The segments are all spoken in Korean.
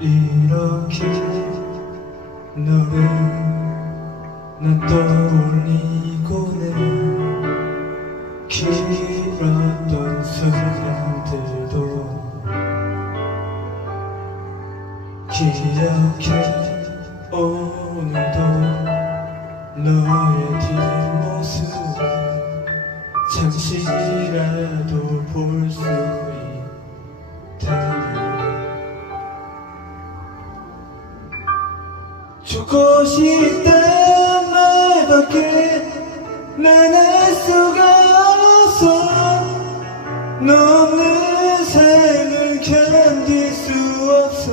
이렇게 너를 난 떠올리고는 길었던 순간들도 기억해. 오늘도 너의 뒷모습 잠시라도 볼수 죽고 싶단 말밖에 난할 수가 없어. 너 없는 삶을 견딜 수 없어.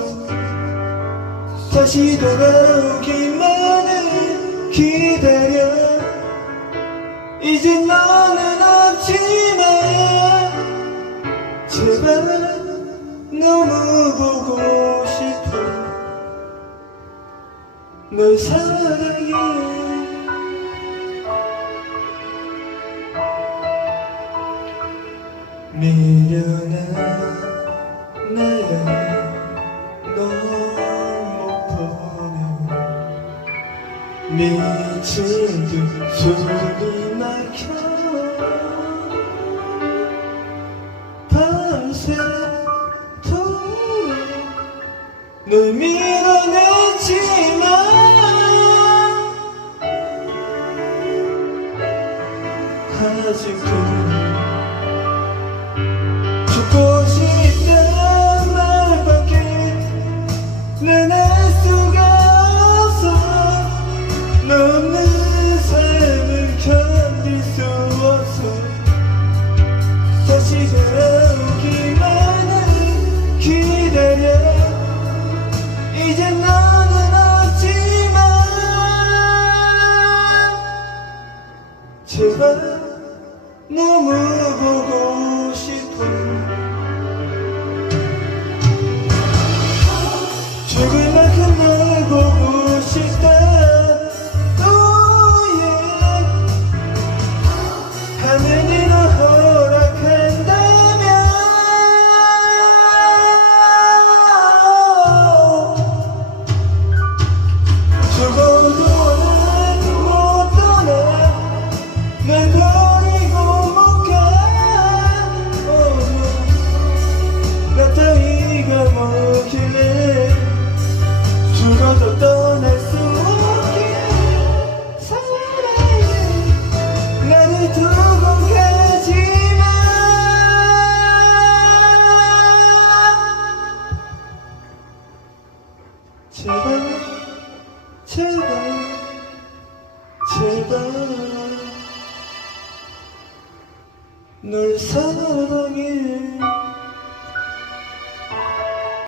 다시 돌아오기만을 기다려. 이제 너는 없지 널 사랑해 미련한 나야 널못 보며 미친 듯 숨이 막혀. 밤새 널 밀어냈지만 아직도 할 수가 없어. 너없 너무 보고 싶어 죽을 만큼 널 널 사랑해